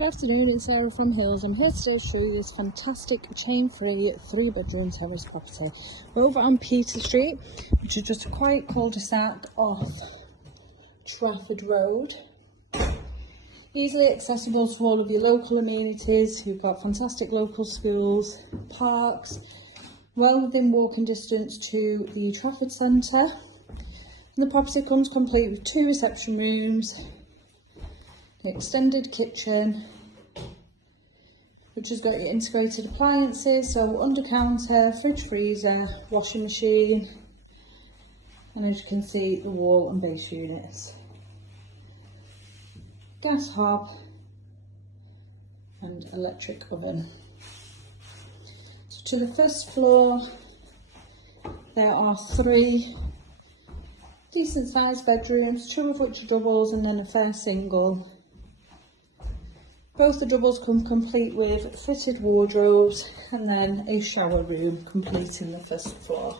Good afternoon, it's Sarah from Hills. I'm here today to show you this fantastic chain-free 3-bedroom terrace property. We're over on Peter Street, which is just a quiet cul-de-sac off Trafford Road. Easily accessible to all of your local amenities. You've got fantastic local schools, parks, well within walking distance to the Trafford Centre. And the property comes complete with 2 reception rooms, an extended kitchen, which has got your integrated appliances, so under counter, fridge, freezer, washing machine, and as you can see, the wall and base units, gas hob and electric oven. So to the first floor there are 3 decent sized bedrooms, 2 of which are doubles and then a fair single. Both the doubles come complete with fitted wardrobes and then a shower room completing the first floor.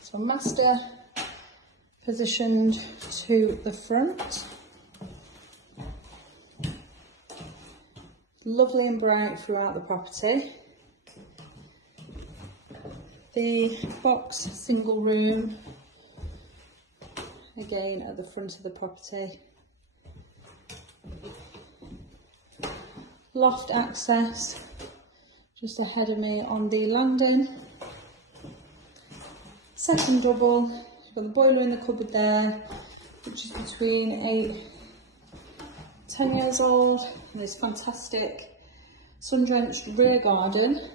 So master positioned to the front. Lovely and bright throughout the property. The box single room again at the front of the property. Loft access just ahead of me on the landing. Second double, you've got the boiler in the cupboard there, which is between 10 years old, and this fantastic sun-drenched rear garden.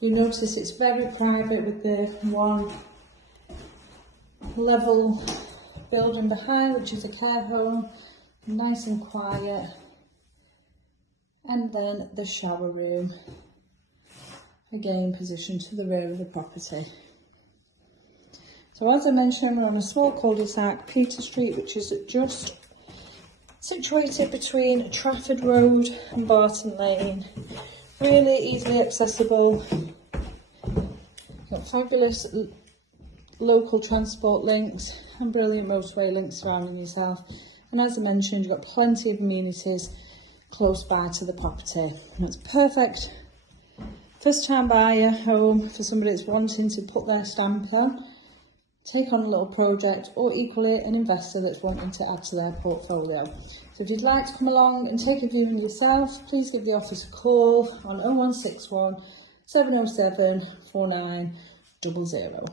You notice it's very private with the one level building behind, which is a care home, nice and quiet, and then the shower room, again positioned to the rear of the property. So as I mentioned, we're on a small cul-de-sac, Peter Street, which is just situated between Trafford Road and Barton Lane. Really easily accessible. Got fabulous local transport links and brilliant motorway links surrounding yourself, and as I mentioned, you've got plenty of amenities close by to the property. It's perfect first time buyer home for somebody that's wanting to put their stamp on, take on a little project, or equally an investor that's wanting to add to their portfolio. So if you'd like to come along and take a viewing yourself, please give the office a call on 0161 707 4900.